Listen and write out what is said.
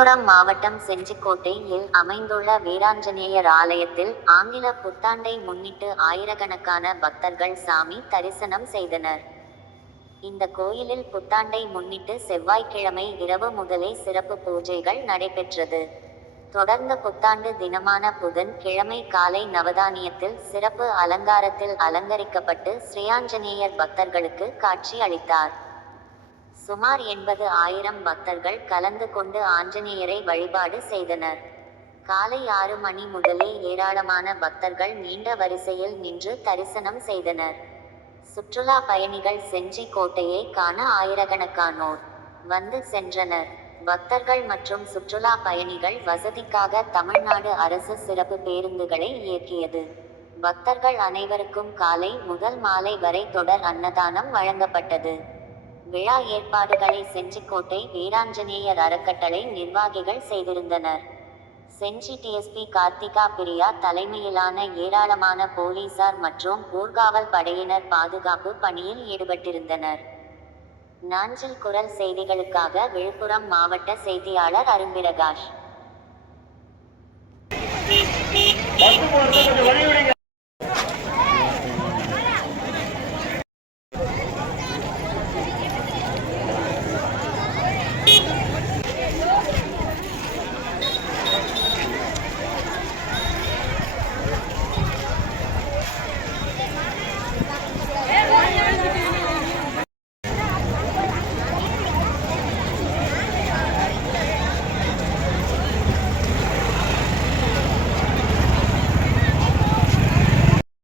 விழுப்புரம் மாவட்டம் செஞ்சிக்கோட்டையில் அமைந்துள்ள வீராஞ்சநேயர் ஆலயத்தில் ஆங்கில புத்தாண்டை முன்னிட்டு ஆயிரக்கணக்கான பக்தர்கள் சாமி தரிசனம் செய்தனர். இந்த கோயிலில் புத்தாண்டை முன்னிட்டு செவ்வாய்க்கிழமை இரவு முதலே சிறப்பு பூஜைகள் நடைபெற்றது. தொடர்ந்து புத்தாண்டு தினமான புதன் கிழமை காலை நவதானியத்தில் சிறப்பு அலங்காரத்தில் அலங்கரிக்கப்பட்டு ஸ்ரீயாஞ்சநேயர் பக்தர்களுக்கு காட்சி அளித்தார். சுமார் எண்பது ஆயிரம் பக்தர்கள் கலந்து கொண்டு ஆஞ்சநேயரை வழிபாடு செய்தனர். காலை ஆறு மணி முதலே ஏராளமான பக்தர்கள் நீண்ட வரிசையில் நின்று தரிசனம் செய்தனர். சுற்றுலா பயணிகள் செஞ்சி கோட்டையை காண ஆயிரக்கணக்கானோர் வந்து சென்றனர். பக்தர்கள் மற்றும் சுற்றுலா பயணிகள் வசதிக்காக தமிழ்நாடு அரசு சிறப்பு பேருந்துகளை இயக்கியது. பக்தர்கள் அனைவருக்கும் காலை முதல் மாலை வரை தொடர் அன்னதானம் வழங்கப்பட்டது. விழா ஏற்பாடுகளை செஞ்சிக்கோட்டை வீராஞ்சநேயர் அறக்கட்டளை நிர்வாகிகள் செய்திருந்தனர். செஞ்சி டிஎஸ்பி கார்த்திகா பிரியா தலைமையிலான ஏராளமான போலீசார் மற்றும் ஊர்காவல் படையினர் பாதுகாப்பு பணியில் ஈடுபட்டிருந்தனர். நாஞ்சில் குரல் செய்திகளுக்காக விழுப்புரம் மாவட்ட செய்தியாளர் அரும்பிரகாஷ்